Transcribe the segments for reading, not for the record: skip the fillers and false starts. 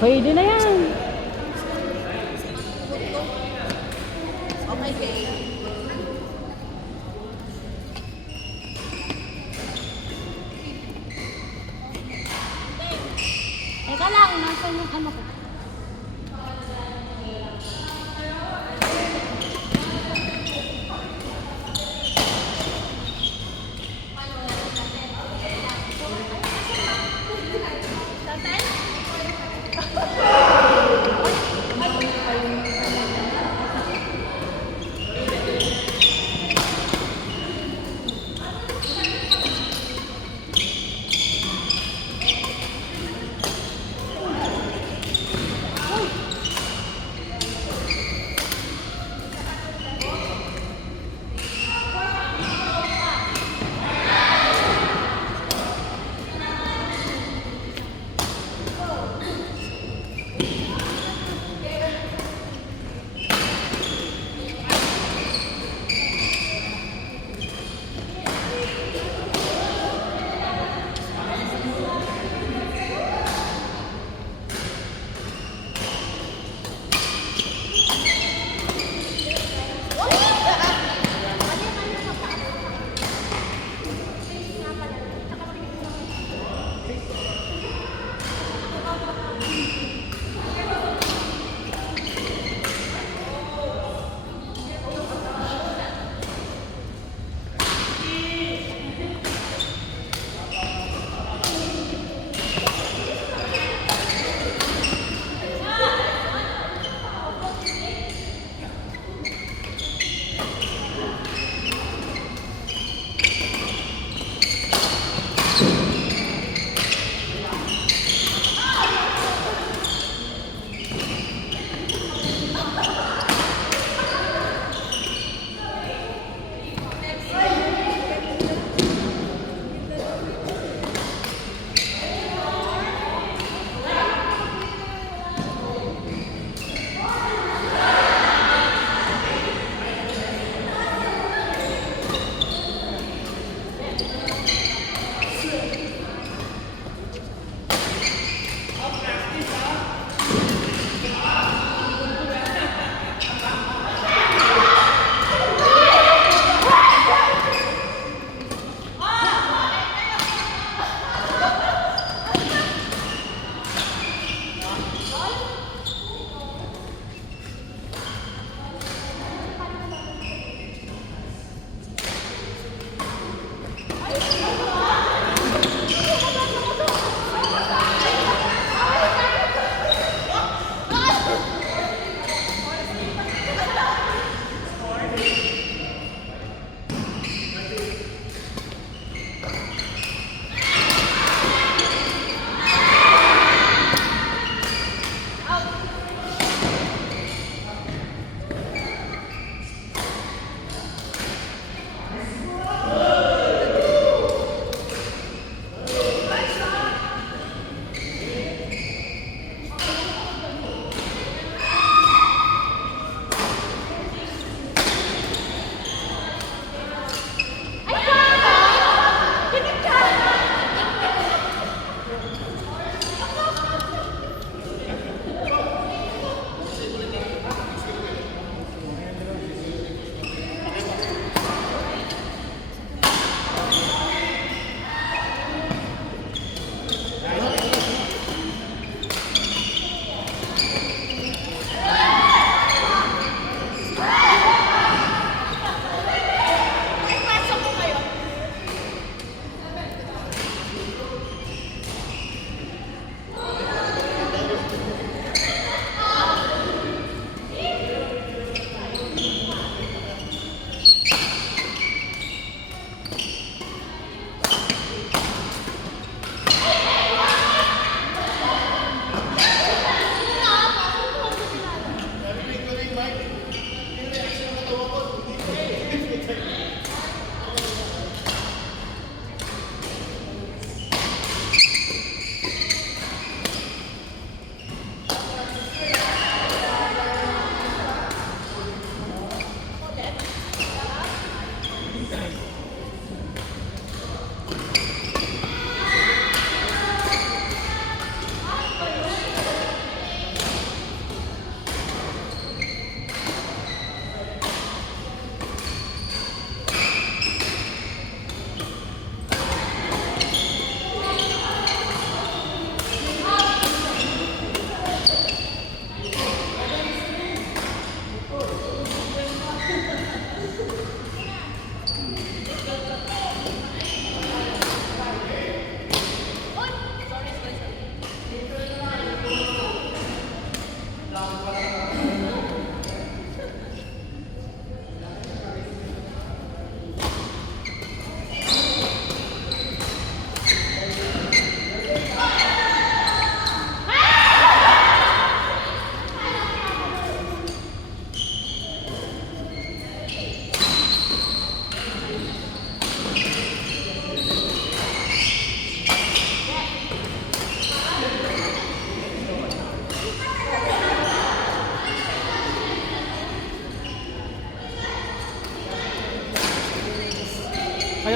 Pwede na yan. Teka lang, nasan yung ano ko?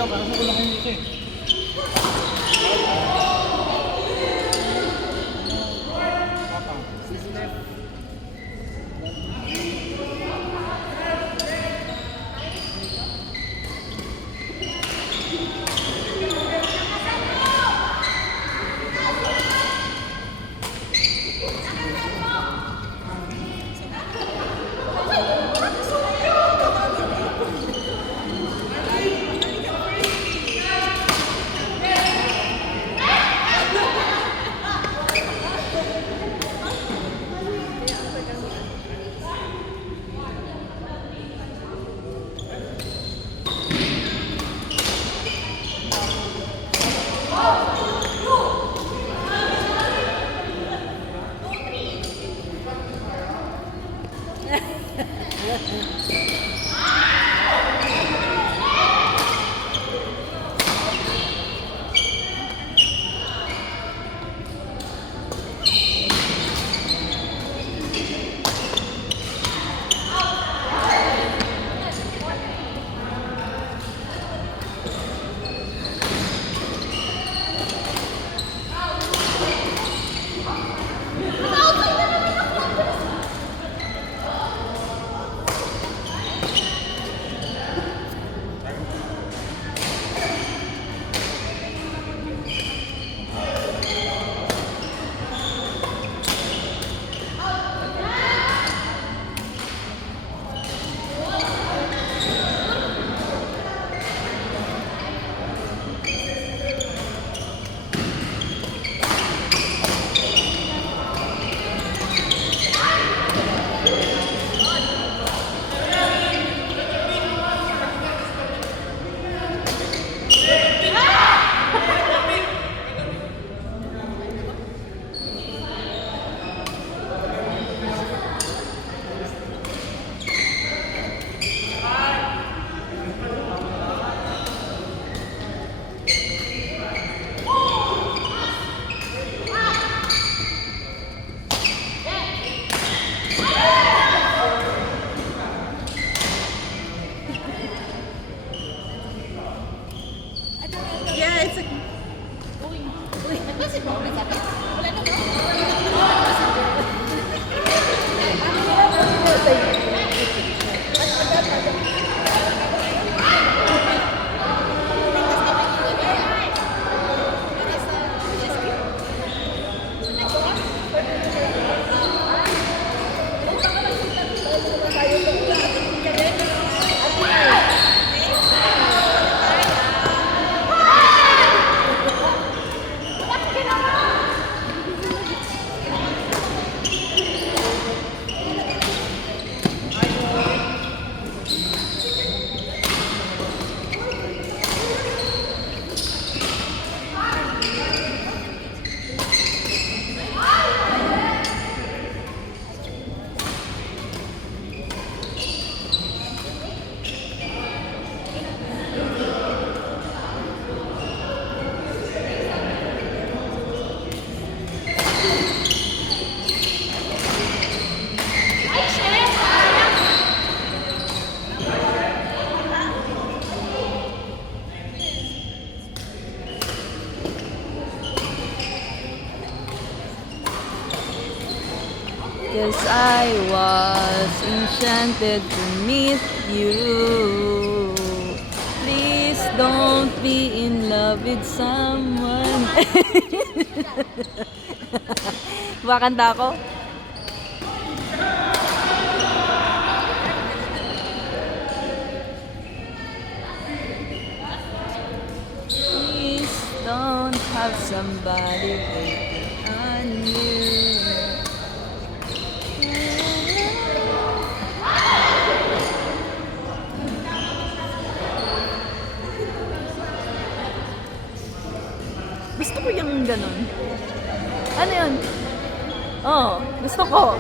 lang, kaso ko lang yung isa eh. Yeah, it's a... Uy, nagpasit mo? Nagsabi? Wala na ba? Yes, I was enchanted to meet you. Please don't be in love with someone. Kumakanta ako? Please don't have somebody waiting on you. Gusto ko yung ganun. Ano yun? Oo, gusto ko.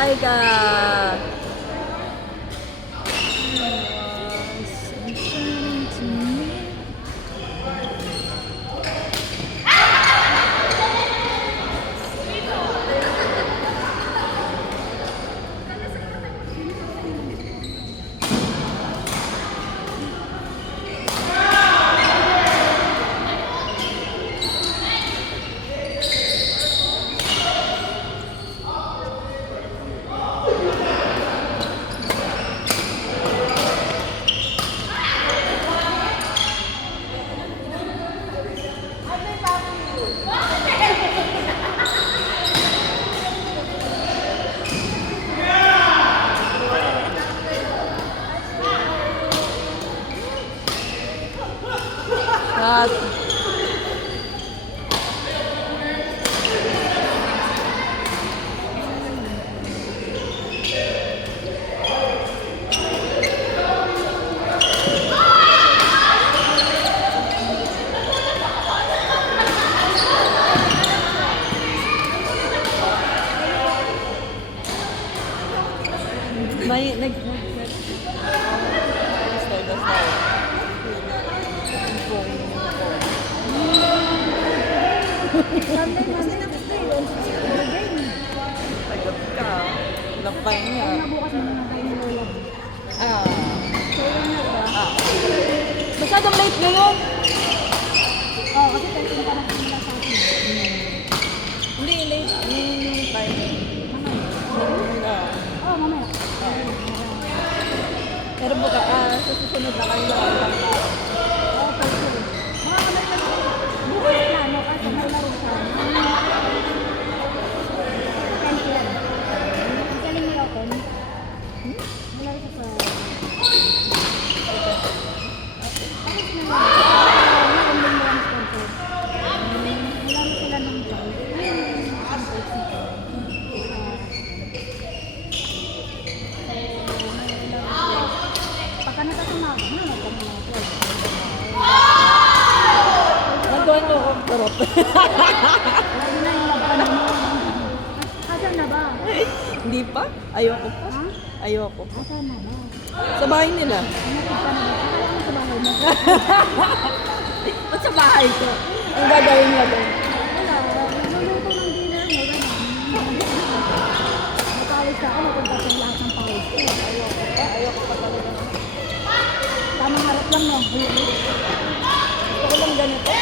Aika! At may Tagot ka. Lampay niya. Bukas mo na kayo ng lola. Ah. So, yun na ba? Ah. Masyadong late ngayon. Oo, kasi 13 pa na mula sa akin. Hindi, late. Yung time. Mamaya. Oo, mamaya. Pero buka, sa susunod na kayo. Oo, pwede. Mga kamay na bukas na, no? Kasi may laro siya. 10 p.m. Ang galing nila ako. Wala siya sa... Tapos na lang. Nakambing mo ang sponsor. Nilaro sila ng choice. Pagka natatama ako, nagkama na ako. Nagawin mo akong kurot. Lagi na yung laban mo. Asan na ba? Hindi pa? Ayoko pa. Ha? Ayoko. Asan na ba? Sa bahay nila. Hanapit ka na ba? Akala ko sa bahay mo. Ba't sa bahay ko? Ang gagawin niya doon. Wala, nagluluto ng dinner mo, gano'n. Napawis ka ako, napunta sa lahat ng pawis ko. Ayoko pa. Ayoko pa talaga. Tamang harap lang, no? Gusto ko lang ganito.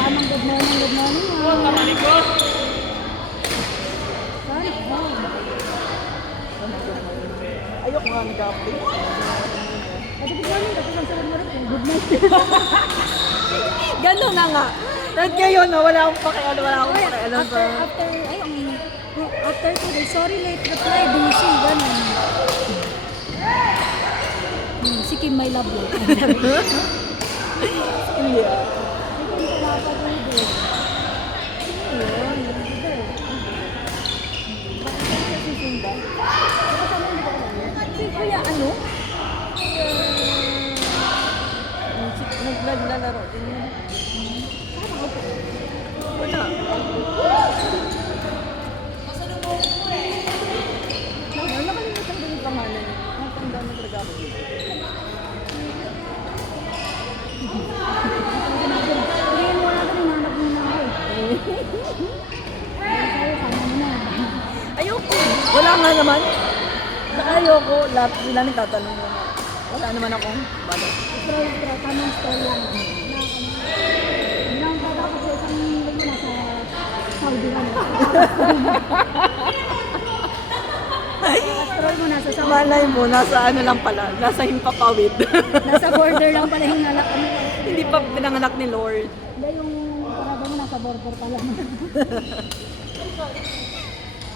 Tamang good morning, ha? Kamali ko. Sana, oh. Ayoko nga nag-update. Pwede good morning, tapos ang sarap mo rin, good night. Gano'n na nga. At ngayon, wala akong pakialam. Wala akong pakialam sa... After 2 days, sorry late reply, busy, gano'n. Si Kim, my love you. Hindi Si ah. Kim, pinapatuloy. Ayun, hindi. Bakit siya sisinda? Kasama hindi ko alam. Si Kuya ano? Naglalaro din yun. Wala. Nakalimutan ko yung pangalan. Ang tanda na talaga ako. Tingin mo na rin, hanap mo na ako. Sa'yo, sama mo na. Ayoko. Wala nga naman. Saka ayoko. Lahat sila nagtatanong naman. Wala naman akong balo. Pero, tamang story lang. Bilang tatapos sa isang linggo na sa Saudi ka na. Stroll mo na sa Saudi. Malay mo, nasa ano lang pala. Nasa himpapawid. Nasa border lang pala yung nalak. Hindi pa pinanganak ni Lord. Hindi yung parada mo nasa border pala.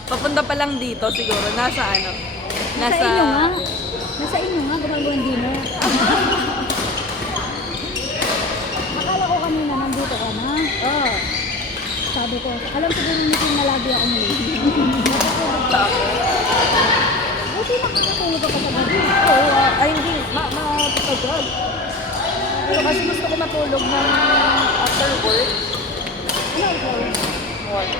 Papunta pa lang dito siguro. Nasa ano? Nasa inyo nga. Nasa inyo nga, gumagawin dinner. Akala ko kanina nandito ka na. Ah. Sabi ko, alam ko din yung na lagi ako muli. Buti makakatulog ka pa sa gabi. Oo, ay hindi. Matutulog. Pero kasi gusto ko matulog ng after work. Ano ito? Work.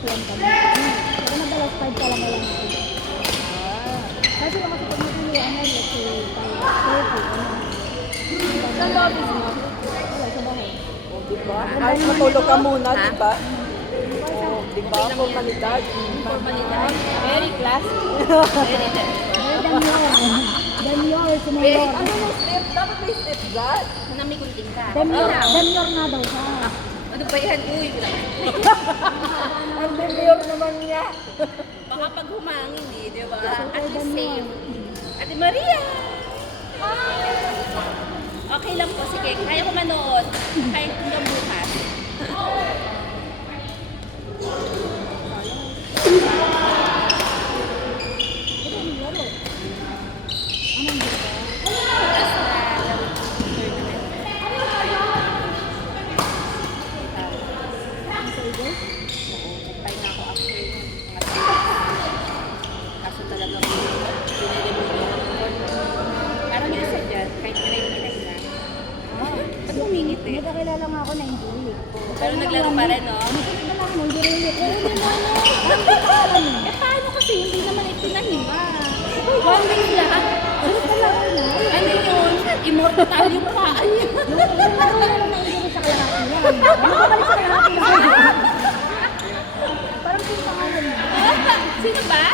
PM kami. Pero madalas 5 pa lang lang ako. Kasi yung kasi pag naguli, let's say, 5:30, Saan ba office mo? wala sa bahay. Oh, di ba? Ay, matulog ka muna, di ba? Oh, di ba? Formalidad. Formalidad. Very classy. Very nice. Demure, Eh, sumulor. ano yung step? Dapat may step dyan. Namigunting ka. Demure nga daw siya. Ano ba yan? Uy, Ang mayor naman niya. baka pag humangin eh, di ba? At least safe. Ate Maria! Okay lang po, sige. Kaya ko manood. Kahit hanggang bukas. Nagpahinga ako after yung mga kaso talagang piniremove yung parang yung isa dyan, kahit pinay-pinay na. Ba't humingit eh? Nagkakilala nga ako na hindi. Pero naglaro pa rin, no? Wala mo, hindi rin ulit. Hindi mo ano. Eh paano kasi hindi naman ito nahima? One week lahat. Ano yun? Immortal yung paa niya. Yung laro na lang na-injury sa kalahati niya. Ano ba balik sa kalahati niya? Parang pinangalan niya. Sino ba?